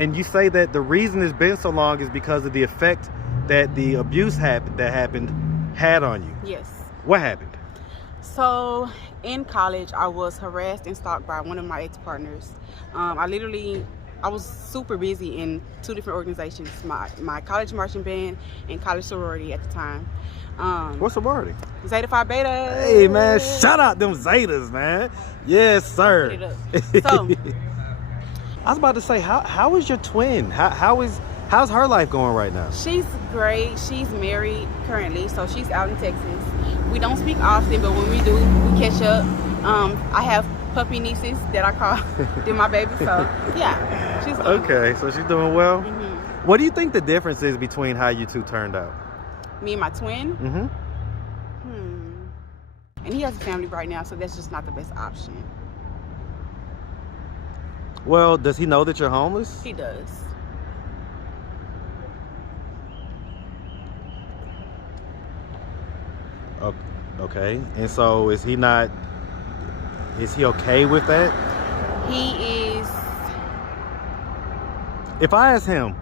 And you say that the reason it's been so long is because of the effect that the abuse had on you. Yes. What happened? So in college, I was harassed and stalked by one of my ex-partners. I was super busy in 2 different organizations, my college marching band and college sorority at the time. What sorority? Zeta Phi Beta. Hey man, shout out them Zetas, man. Yes, sir. So I was about to say, how is your twin? How's her life going right now? she's great. She's married currently, so she's out in Texas. We don't speak often, but when we do, we catch up. I have puppy nieces that I call they're my baby, so yeah, she's doing Okay, so she's doing well. Mm-hmm. What do you think the difference is between how you two turned out? Me and my twin. Mm-hmm. And he has a family right now, so that's just not the best option. Well, does he know that you're homeless? He does. Okay, and so is he okay with that? He is. If I ask him,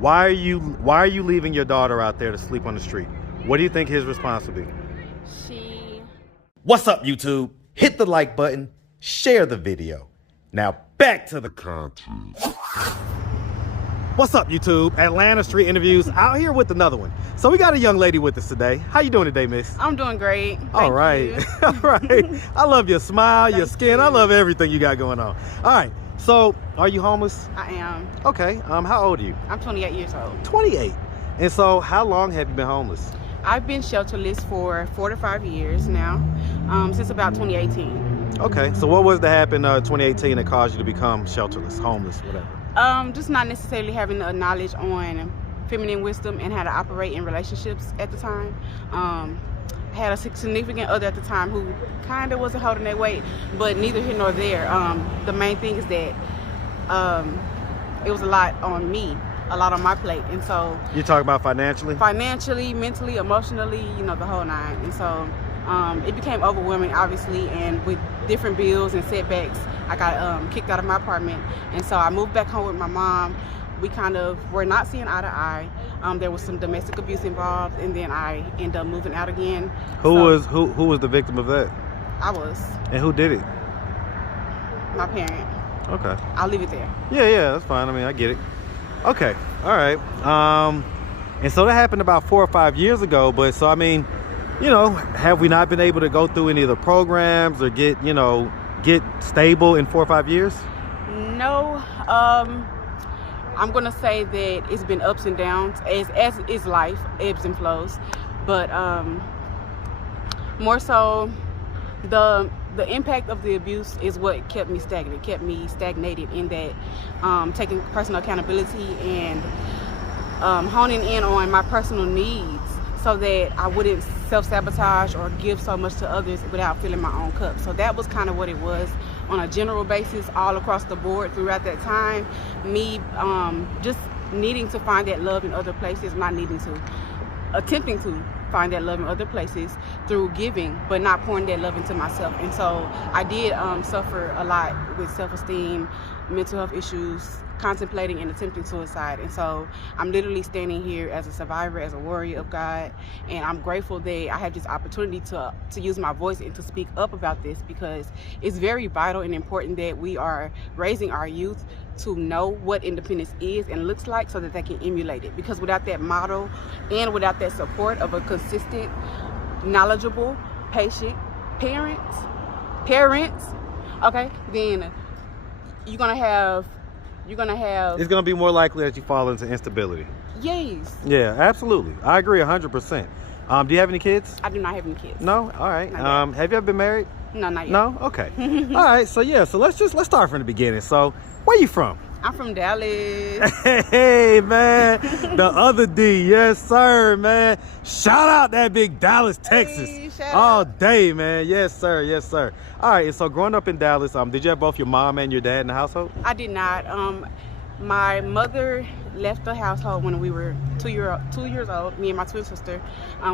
why are you leaving your daughter out there to sleep on the street? What do you think his response would be? What's up, YouTube? Hit the like button, share the video. Now back to the content. What's up, YouTube? Atlanta Street Interviews out here with another one. So we got a young lady with us today. How you doing today, miss? I'm doing great. All right. All right. I love your smile, your skin. I love everything you got going on. All right. So are you homeless? I am. Okay. How old are you? I'm 28 years old. 28. And so how long have you been homeless? I've been shelterless for 4 to 5 years now, since about 2018. Okay. So what was to happen 2018 that caused you to become shelterless, homeless, whatever? Just not necessarily having a knowledge on feminine wisdom and how to operate in relationships at the time. I had a significant other at the time who kind of wasn't holding their weight, but neither here nor there. The main thing is that it was a lot on me, a lot on my plate, and so. You talk about financially? Financially, mentally, emotionally, the whole nine, and so it became overwhelming, obviously, and with different bills and setbacks, I got kicked out of my apartment, and so I moved back home with my mom. We kind of were not seeing eye to eye. There was some domestic abuse involved, and then I ended up moving out again. Who was the victim of that? I was. And who did it? My parent. Okay. I'll leave it there. Yeah, that's fine. I mean, I get it. Okay, all right. And so that happened about 4 or 5 years ago. But so I mean, have we not been able to go through any of the programs or get stable in 4 or 5 years? No. I'm gonna say that it's been ups and downs, as is life, ebbs and flows, but more so the impact of the abuse is what kept me stagnated in that taking personal accountability and honing in on my personal needs so that I wouldn't self-sabotage or give so much to others without filling my own cup. So that was kind of what it was on a general basis all across the board throughout that time. Me just needing to find that love in other places, attempting to find that love in other places through giving, but not pouring that love into myself. And so I did suffer a lot with self-esteem, mental health issues, contemplating and attempting suicide. And so I'm literally standing here as a survivor, as a warrior of God, and I'm grateful that I have this opportunity to use my voice and to speak up about this, because it's very vital and important that we are raising our youth to know what independence is and looks like so that they can emulate it. Because without that model and without that support of a consistent, knowledgeable, patient parents, okay, then you're gonna have it's gonna be more likely that you fall into instability. Yes. Yeah, absolutely. I agree 100%. Do you have any kids? I do not have any kids. No? All right. Have you ever been married? No, not yet. No? Okay. All right. So let's start from the beginning. So where you from? I'm from Dallas. Hey, man. The other D. Yes, sir, man. Shout out that big Dallas, Texas. Hey, all day, man. Yes, sir. Yes, sir. All right. So growing up in Dallas, did you have both your mom and your dad in the household? I did not. My mother left the household when we were 2 years old, me and my twin sister.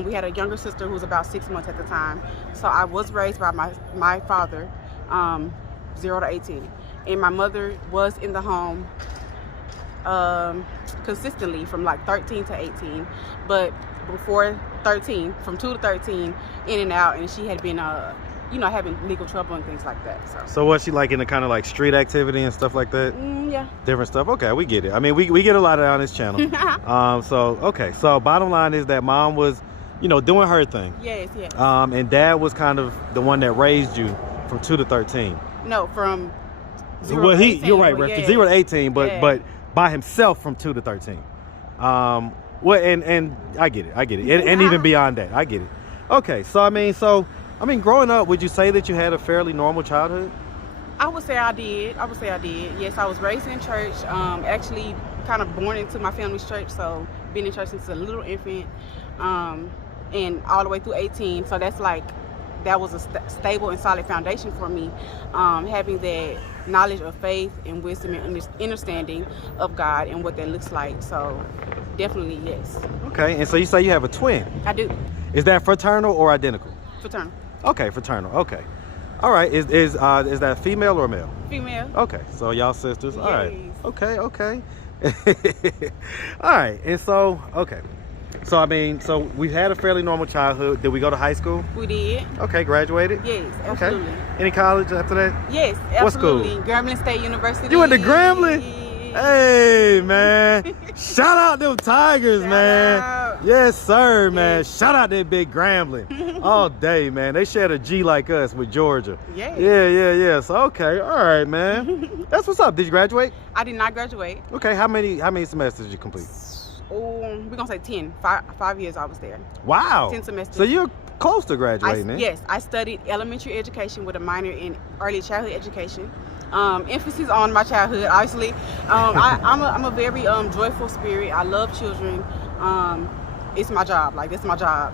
We had a younger sister who was about 6 months at the time. So I was raised by my father, 0 to 18. and my mother was in the home consistently from like 13 to 18, but before 13, from 2 to 13, in and out, and she had been having legal trouble and things like that. So was she like into kind of like street activity and stuff like that? Yeah. Different stuff. Okay, we get it. I mean, we get a lot of that on this channel. So bottom line is that mom was, doing her thing. Yes. And dad was kind of the one that raised you from 2 to 13. No, from 0 well, to 18. You're right, from 0 to 18, but by himself from 2 to 13. Well, and I get it, and even beyond that, I get it. Okay, so I mean, growing up, would you say that you had a fairly normal childhood? I would say I did. Yes, I was raised in church. Actually, kind of born into my family's church, so been in church since a little infant, and all the way through 18. So that was a stable and solid foundation for me, having that knowledge of faith and wisdom and understanding of God and what that looks like. So definitely yes. Okay, and so you say you have a twin. I do. Is that fraternal or identical? Fraternal. Okay, fraternal. Okay. All right. Is that female or male? Female. Okay, so y'all sisters. All right. Yes. Okay. All right, and so so we've had a fairly normal childhood. Did we go to high school? We did. Okay, graduated? Yes, absolutely. Okay. Any college after that? Yes, absolutely. What school? Grambling State University. You went to Grambling? Hey, man. Shout out them Tigers, man. Out. Yes, sir, man. Yes. Shout out that big Grambling. All day, man. They shared a G like us with Georgia. Yes. Yeah. So, okay. All right, man. That's what's up. Did you graduate? I did not graduate. Okay. How many semesters did you complete? We're going to say 10. 5 years I was there. Wow. 10 semesters. So you're close to graduating, then? Yes. I studied elementary education with a minor in early childhood education. Emphasis on my childhood, obviously. I'm a very joyful spirit. I love children. It's my job. That's my job.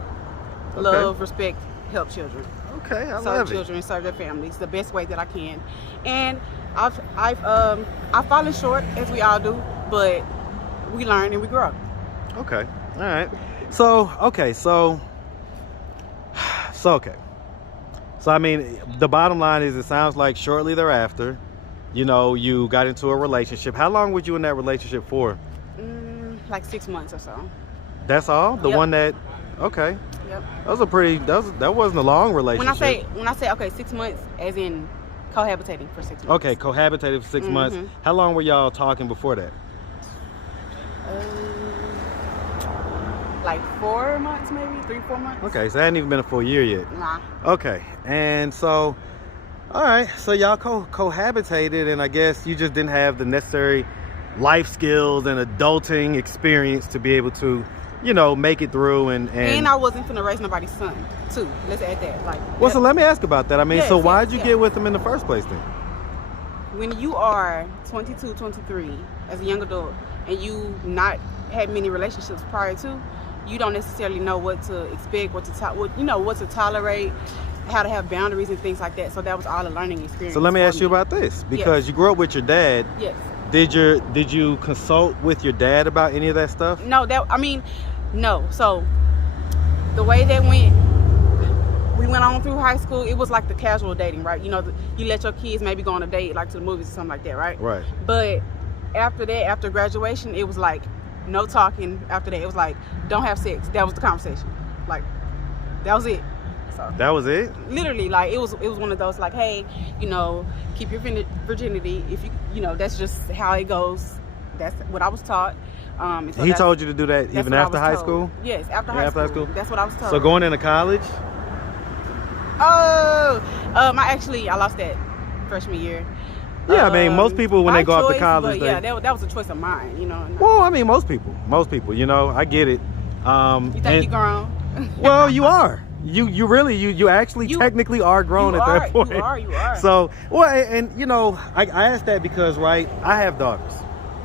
Okay. Love, respect, help children. Okay, I love it. Serve children, serve their families the best way that I can. And I've fallen short, as we all do, but we learn and we grow. Okay. All right. So I mean, the bottom line is, it sounds like shortly thereafter, you got into a relationship. How long were you in that relationship for? Like 6 months or so. That's all? The one that, okay. Yep. That wasn't a long relationship. When I say okay, 6 months, as in cohabitating for 6 months. Okay, cohabitated for 6 months. How long were y'all talking before that? Like 4 months, maybe 3-4 months. Okay, so it hadn't even been a full year yet. Nah. Okay, and so, all right, so y'all cohabitated, and I guess you just didn't have the necessary life skills and adulting experience to be able to, make it through. And I wasn't finna raise nobody's son, too. Let's add that. Well, so let me ask about that. I mean, so why'd you yes. get with him in the first place then? When you are 22, 23, as a young adult, and you not had many relationships prior to, you don't necessarily know what to expect, what to tolerate, how to have boundaries and things like that. So that was all a learning experience. So let me ask you about this, because you grew up with your dad. Yes. Did you consult with your dad about any of that stuff? No, no. So the way that we went on through high school, it was like the casual dating, right? You let your kids maybe go on a date, like to the movies or something like that, right? Right. But after that, after graduation, it was like no talking. After that, it was like, don't have sex. That was the conversation. Like, that was it. So that was it? Literally, it was one of those, like, hey, keep your virginity. If that's just how it goes. That's what I was taught. So he told you to do that even after high school? Yes, after high school. That's what I was told. So going into college? I lost that freshman year. Yeah, I mean, most people when they go off to college, that was a choice of mine, Well, I mean, most people, I get it. You think you're grown? Well, you are. You really actually technically are grown at that point. You are. So, well, and I asked that because, right, I have daughters,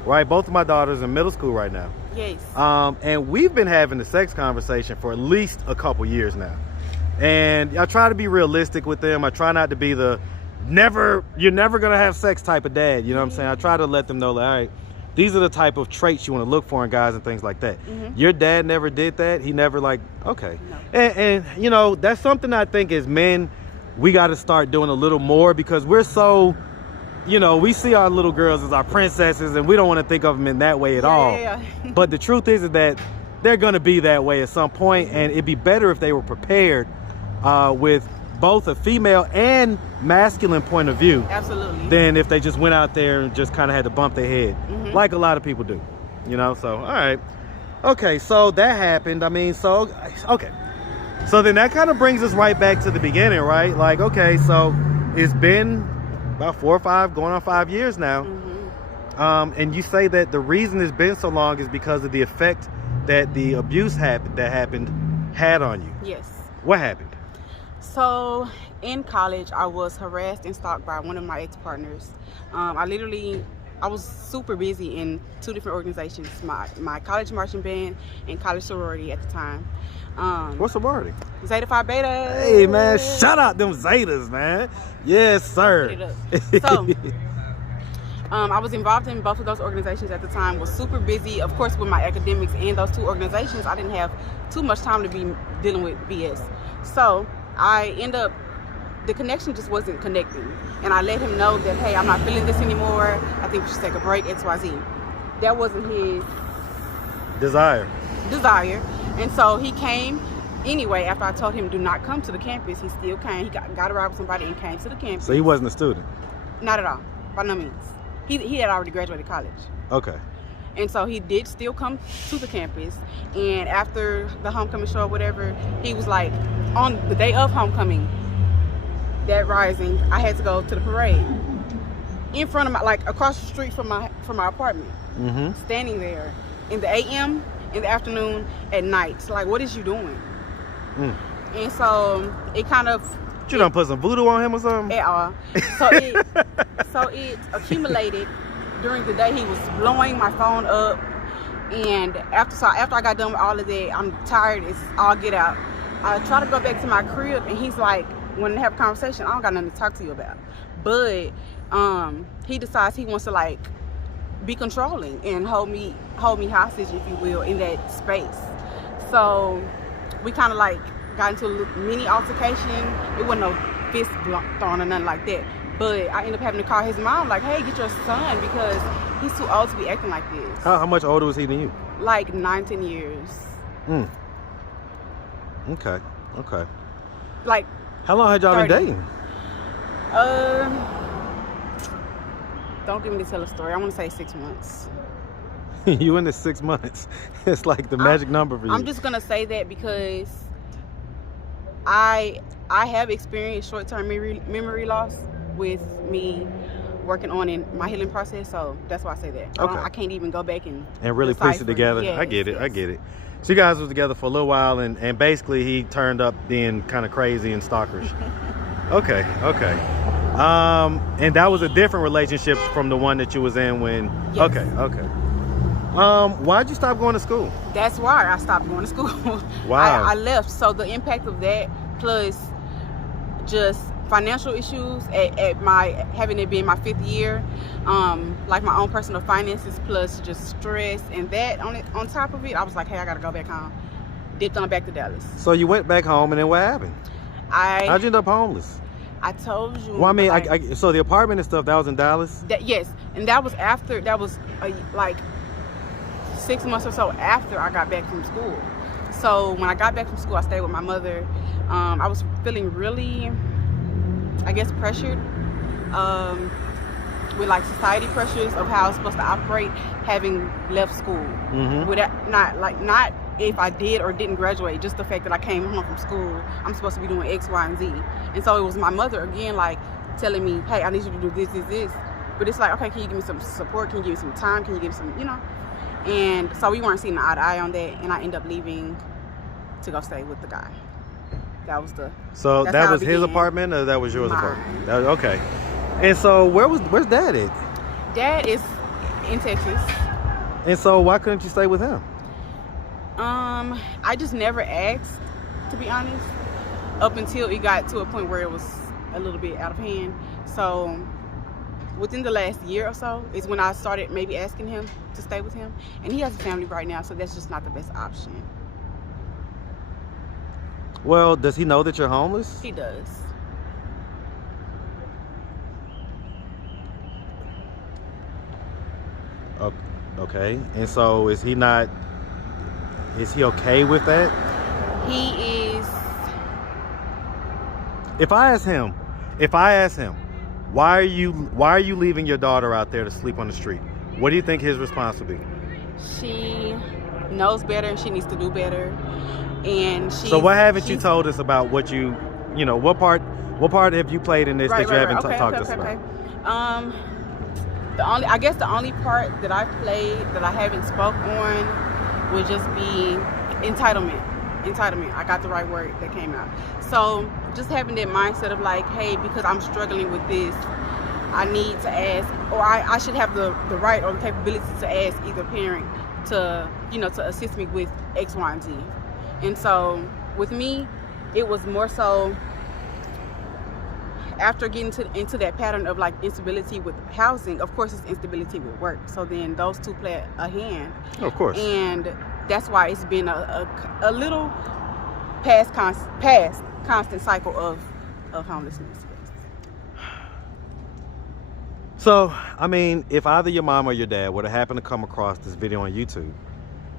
right? Both of my daughters in middle school right now. Yes. And we've been having the sex conversation for at least a couple years now. And I try to be realistic with them. I try not to be the you're never gonna have sex type of dad. You know what I'm saying? I try to let them know, like, all right, these are the type of traits you want to look for in guys and things like that. Your dad never did that. He never, okay. No. And that's something I think as men we got to start doing a little more, because we're so you know, we see our little girls as our princesses, and we don't want to think of them in that way at all. Yeah. But the truth is that they're going to be that way at some point, and it'd be better if they were prepared with both a female and masculine point of view. Absolutely. Than if they just went out there and just kind of had to bump their head, like a lot of people do, you know. So all right, okay, so that happened. I mean, so okay, so then that kind of brings us right back to the beginning, right? Like, okay, so it's been about 4 or 5, going on 5 years now. And you say that the reason it's been so long is because of the effect that the abuse had on you. Yes. What happened? So in college, I was harassed and stalked by one of my ex-partners. I was super busy in 2 different organizations, my college marching band and college sorority at the time. What sorority? Zeta Phi Beta. Hey man, shout out them Zetas, man. Yes, sir. So I was involved in both of those organizations at the time, was super busy, of course, with my academics and those 2 organizations. I didn't have too much time to be dealing with BS. So the connection just wasn't connecting. And I let him know that, hey, I'm not feeling this anymore. I think we should take a break, XYZ. That wasn't his desire. And so he came anyway. After I told him do not come to the campus, he still came. He got a ride with somebody and came to the campus. So he wasn't a student? Not at all, by no means. He had already graduated college. Okay. And so he did still come to the campus. And after the homecoming show or whatever, he was like, on the day of homecoming, that rising, I had to go to the parade in front of like across the street from my apartment. Standing there in the AM, in the afternoon, at night. So like, what is you doing? And so it kind of, you done put some voodoo on him or something? At all. So it accumulated during the day. He was blowing my phone up, and after I got done with all of that, I'm tired. It's all get out. I try to go back to my crib, and he's like, wanting to have a conversation. I don't got nothing to talk to you about. But he decides he wants to like be controlling and hold me hostage, if you will, in that space. So we kind of like got into a mini altercation. It wasn't no fist thrown or nothing like that. But I ended up having to call his mom, like, hey, get your son, because he's too old to be acting like this. How much older was he than you? Like 9-10 years. Okay. Like, how long had y'all been dating? Don't give me to tell a story. I want to say 6 months. You in the 6 months. It's like the magic number for you. I'm just gonna say that because I have experienced short-term memory loss with me working on in my healing process, so that's why I say that. Okay. I can't even go back and really piece it together. Yes, I get it. So you guys was together for a little while, and basically he turned up being kind of crazy and stalkerish. Okay. And that was a different relationship from the one that you was in when. Yes. Okay. Why'd you stop going to school? That's why I stopped going to school. Wow. I left. So the impact of that, plus just financial issues at my having it being my 5th year, like my own personal finances, plus just stress, and that on top of it, I was like, hey, I gotta go back home. Dipped on back to Dallas. So you went back home, and then what happened? How'd you end up homeless? I told you. Well, I mean, so the apartment and stuff, that was in Dallas? Yes, and that was after, like 6 months or so after I got back from school. So when I got back from school, I stayed with my mother. I was feeling really, I guess, pressured with like society pressures of how I was supposed to operate having left school. Without, not if I did or didn't graduate, just the fact that I came home from school, I'm supposed to be doing X, Y, and Z. And so it was my mother again, like telling me, hey, I need you to do this. But it's like, okay, can you give me some support? Can you give me some time? Can you give me some, And so we weren't seeing eye to eye on that, and I ended up leaving to go stay with the guy. That was the. So that was his apartment, or that was yours apartment? Okay. And so where's Dad at? Dad is in Texas. And so why couldn't you stay with him? I just never asked, to be honest, up until it got to a point where it was a little bit out of hand. So within the last year or so is when I started maybe asking him to stay with him. And he has a family right now, so that's just not the best option. Well, does he know that you're homeless? He does. Okay. And so is he okay with that? He is. If I ask him, why are you leaving your daughter out there to sleep on the street? What do you think his response would be? She knows better and she needs to do better. And so what haven't you told us about what part have you played in this that you haven't talked to us about? The only part that I played that I haven't spoke on would just be entitlement. I got the right word that came out. So just having that mindset of like, hey, because I'm struggling with this, I need to ask, or I should have the right or the capability to ask either parent to assist me with X, Y, and Z. And so with me, it was more so after getting into that pattern of like instability with housing. Of course, it's instability with work. So then those two play a hand. Of course. And that's why it's been a little past constant cycle of homelessness. So, I mean, if either your mom or your dad would have happened to come across this video on YouTube,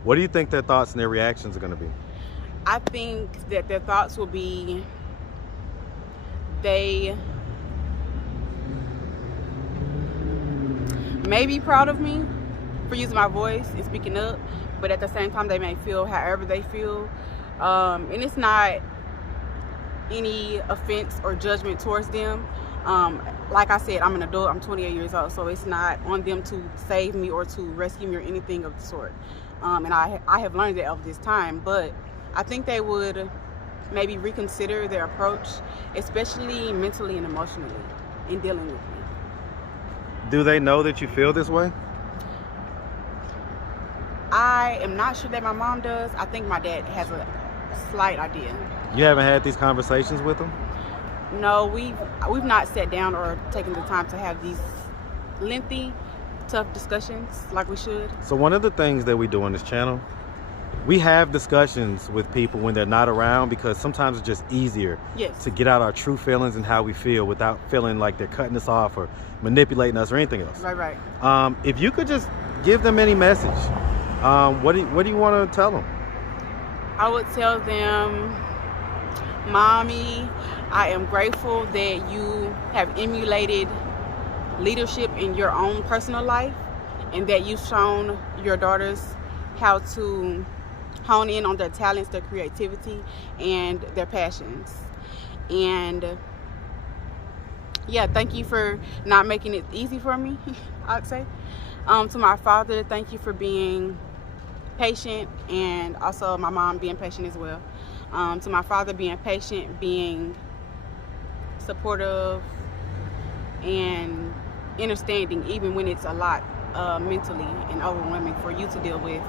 what do you think their thoughts and their reactions are going to be? I think that their thoughts will be, they may be proud of me for using my voice and speaking up, but at the same time they may feel however they feel. And it's not any offense or judgment towards them. Like I said, I'm an adult, I'm 28 years old, so it's not on them to save me or to rescue me or anything of the sort. And I have learned that over this time, but I think they would maybe reconsider their approach, especially mentally and emotionally, in dealing with me. Do they know that you feel this way? I am not sure that my mom does. I think my dad has a slight idea. You haven't had these conversations with them? No, we've not sat down or taken the time to have these lengthy, tough discussions like we should. So one of the things that we do on this channel, we have discussions with people when they're not around, because sometimes it's just easier to get out our true feelings and how we feel without feeling like they're cutting us off or manipulating us or anything else. Right. If you could just give them any message, what do you want to tell them? I would tell them, Mommy, I am grateful that you have emulated leadership in your own personal life and that you've shown your daughters how to hone in on their talents, their creativity, and their passions. And yeah, thank you for not making it easy for me, I'd say. To my father, thank you for being patient, and also my mom being patient as well. To my father, being patient, being supportive, and understanding even when it's a lot mentally and overwhelming for you to deal with,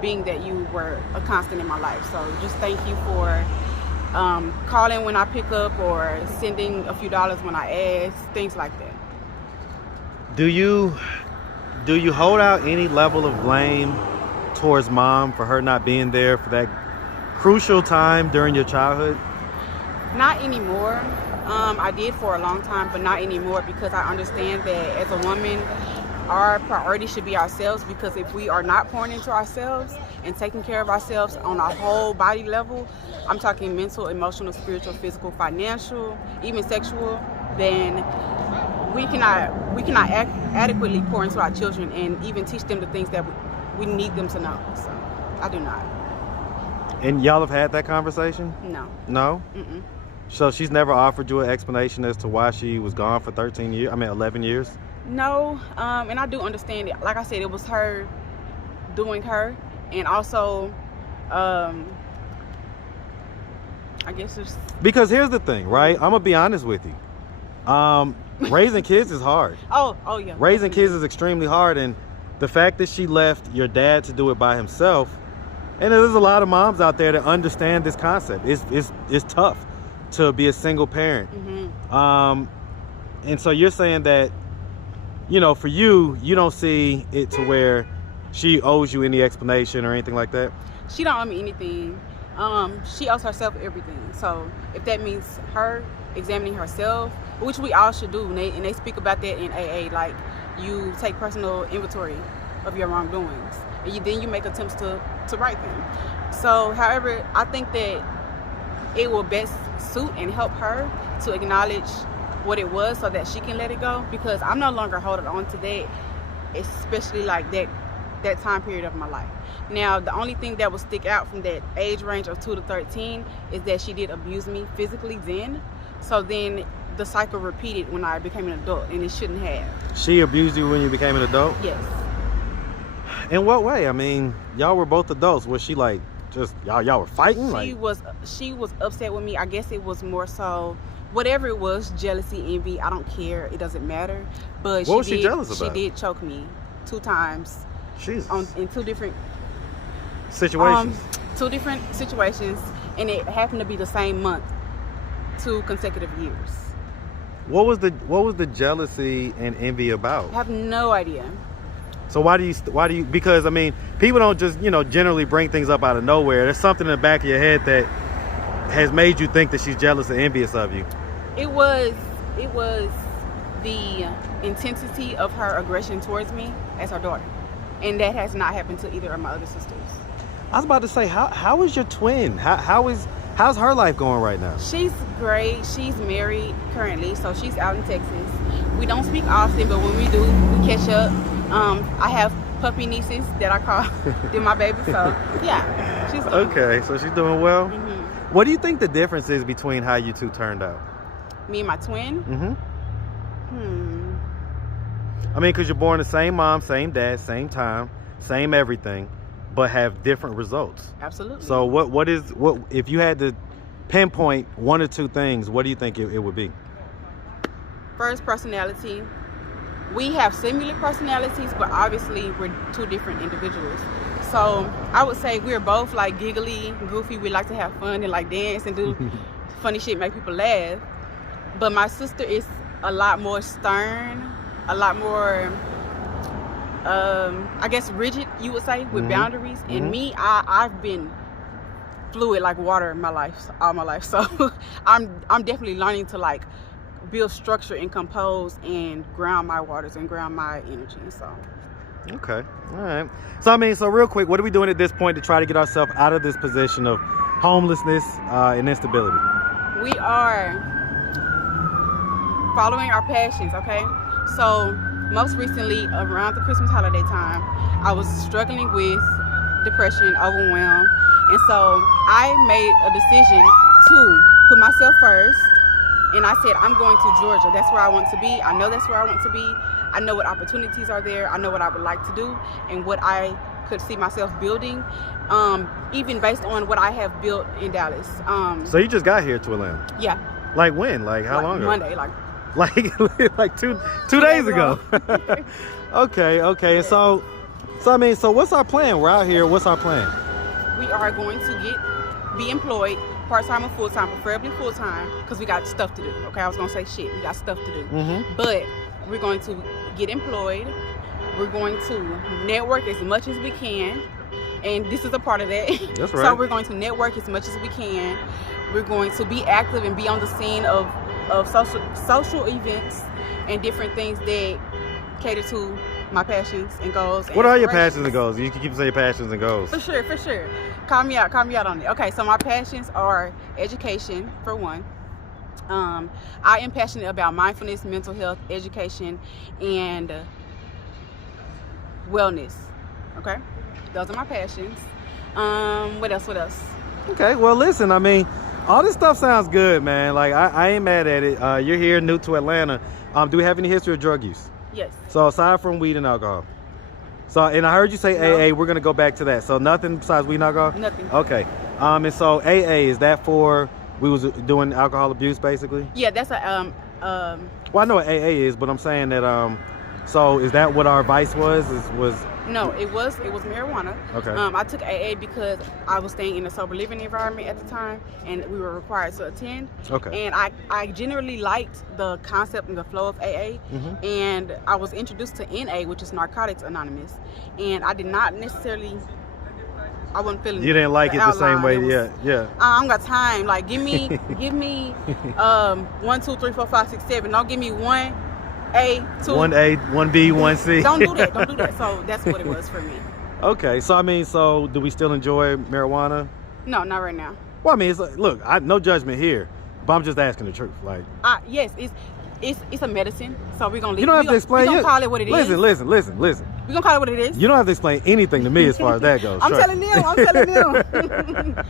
being that you were a constant in my life. So just thank you for calling when I pick up or sending a few dollars when I ask, things like that. Do you hold out any level of blame towards Mom for her not being there for that crucial time during your childhood? Not anymore. I did for a long time, but not anymore, because I understand that as a woman, our priority should be ourselves, because if we are not pouring into ourselves and taking care of ourselves on a whole body level, I'm talking mental, emotional, spiritual, physical, financial, even sexual, then we cannot adequately pour into our children and even teach them the things that we need them to know. So I do not. And y'all have had that conversation? No. No? Mm-mm. So she's never offered you an explanation as to why she was gone for 11 years? No, and I do understand it. Like I said, it was her doing her, and also, I guess it's... Because here's the thing, right? I'm gonna be honest with you. Raising kids is hard. Oh yeah. Raising kids is extremely hard, and the fact that she left your dad to do it by himself, and there's a lot of moms out there that understand this concept. It's tough to be a single parent. Mm-hmm. And so you're saying that, for you don't see it to where she owes you any explanation or anything like that? She don't owe me anything. She owes herself everything. So if that means her examining herself, which we all should do, and they speak about that in AA, like you take personal inventory of your wrongdoings, and then you make attempts to right them. So, however, I think that it will best suit and help her to acknowledge what it was so that she can let it go, because I'm no longer holding on to that, especially like that time period of my life. Now, the only thing that will stick out from that age range of 2 to 13 is that she did abuse me physically then. So then the cycle repeated when I became an adult, and it shouldn't have. She abused you when you became an adult? Yes. In what way? I mean, y'all were both adults. Was she like, just y'all were fighting? She was upset with me. I guess it was more so, whatever it was, jealousy, envy, I don't care. It doesn't matter. But what was she jealous about? She did choke me 2 times. Jesus. In 2 different situations. 2 different situations, and it happened to be the same month, 2 consecutive years. What was the jealousy and envy about? I have no idea. So why do you, because I mean, people don't just, generally bring things up out of nowhere. There's something in the back of your head that has made you think that she's jealous and envious of you. It was the intensity of her aggression towards me as her daughter. And that has not happened to either of my other sisters. I was about to say, how is your twin? How's her life going right now? She's great. She's married currently, so she's out in Texas. We don't speak often, but when we do, we catch up. I have puppy nieces that I call they're my baby, so yeah, she's doing okay. So she's doing well. Mm-hmm. What do you think the difference is between how you two turned out? Me and my twin? Mm-hmm. I mean, because you're born the same mom, same dad, same time, same everything, but have different results. Absolutely. So what if you had to pinpoint 1 or 2 things, what do you think it would be? First, personality. We have similar personalities, but obviously we're 2 different individuals. So I would say we're both like giggly, goofy. We like to have fun and like dance and do funny shit, make people laugh. But my sister is a lot more stern, a lot more, I guess, rigid, you would say, with boundaries. And me, I've been fluid like water in my life, all my life. So I'm definitely learning to like build structure and compose and ground my waters and ground my energy. So okay, all right. So I mean, so real quick, what are we doing at this point to try to get ourselves out of this position of homelessness and instability? We are following our passions. Okay, so most recently around the Christmas holiday time, I was struggling with depression, overwhelmed, and so I made a decision to put myself first. And I said, I'm going to Georgia. That's where I want to be. I know that's where I want to be. I know what opportunities are there. I know what I would like to do and what I could see myself building, even based on what I have built in Dallas. So you just got here to Atlanta? Yeah. Like when? Like how long ago? Monday. Like two days ago. Okay. And so I mean, so what's our plan? We're out here. What's our plan? We are going to be employed, part-time or full-time, preferably full-time, because we got stuff to do. Okay, I was gonna say shit, we got stuff to do. But we're going to get employed. We're going to network as much as we can, and this is a part of that. That's right. So we're going to network as much as we can. We're going to be active and be on the scene of social events and different things that cater to my passions and goals. What are your passions and goals? You can keep saying passions and goals. For sure. Call me out on it. Okay, so my passions are education, for one. I am passionate about mindfulness, mental health, education, and wellness. Okay, those are my passions. What else? Okay, well listen, I mean, all this stuff sounds good, man. Like I ain't mad at it. You're here, new to Atlanta. Do we have any history of drug use? Yes. So aside from weed and alcohol. So, and I heard you say No. AA, we're gonna go back to that. So nothing besides weed and alcohol? Nothing. Okay. And so AA, is that for, we was doing alcohol abuse basically? Yeah, that's a Well, I know what AA is, but I'm saying that so is that what our vice was? No, it was marijuana. Okay. I took AA because I was staying in a sober living environment at the time, and we were required to attend. Okay. And I generally liked the concept and the flow of AA, and I was introduced to NA, which is Narcotics Anonymous, and I did not necessarily. I wasn't feeling. You didn't like it the same way, was, yeah. I don't got time. Like, give me 1, 2, 3, 4, 5, 6, 7. Don't give me 1, A, 2. 1A, 1B, 1C. Don't do that. Don't do that. So that's what it was for me. Okay, so I mean, so do we still enjoy marijuana? No, not right now. Well, I mean, it's like, look, no judgment here, but I'm just asking the truth. Like, Yes, it's a medicine. So we're gonna leave. you don't have to explain. We're gonna call it what it is. Listen. We're gonna call it what it is. You don't have to explain anything to me as far as that goes. I'm Trust telling me. them.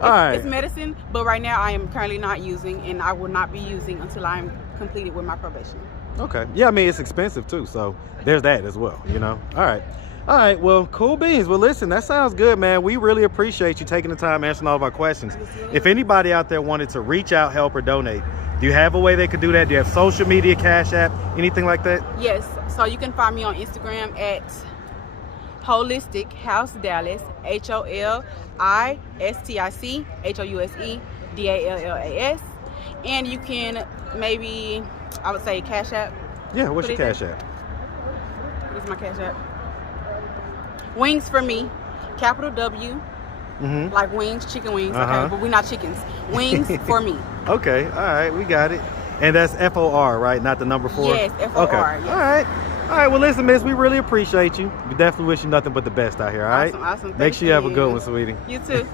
All right. It's medicine, but right now I am currently not using, and I will not be using until I'm completed with my probation. Okay. Yeah, I mean, it's expensive too, so there's that as well, you know? All right, well, cool beans. Well, listen, that sounds good, man. We really appreciate you taking the time answering all of our questions. If anybody out there wanted to reach out, help, or donate, do you have a way they could do that? Do you have social media, Cash App, anything like that? Yes, so you can find me on Instagram at Holistic House Dallas, HOLISTIC HOUSE DALLAS, and you can maybe, I would say, Cash App. Yeah, what's your Put it Cash App? What is my Cash App? Wingsforme, capital W, like wings, chicken wings. Okay, but we're not chickens. Wings for me. Okay, all right, we got it. And that's FOR, right? Not the number 4? Yes, FOR. Okay. Yes. All right, well, listen, miss, we really appreciate you. We definitely wish you nothing but the best out here, all right? Awesome. Make sure you have a good one, sweetie. You too.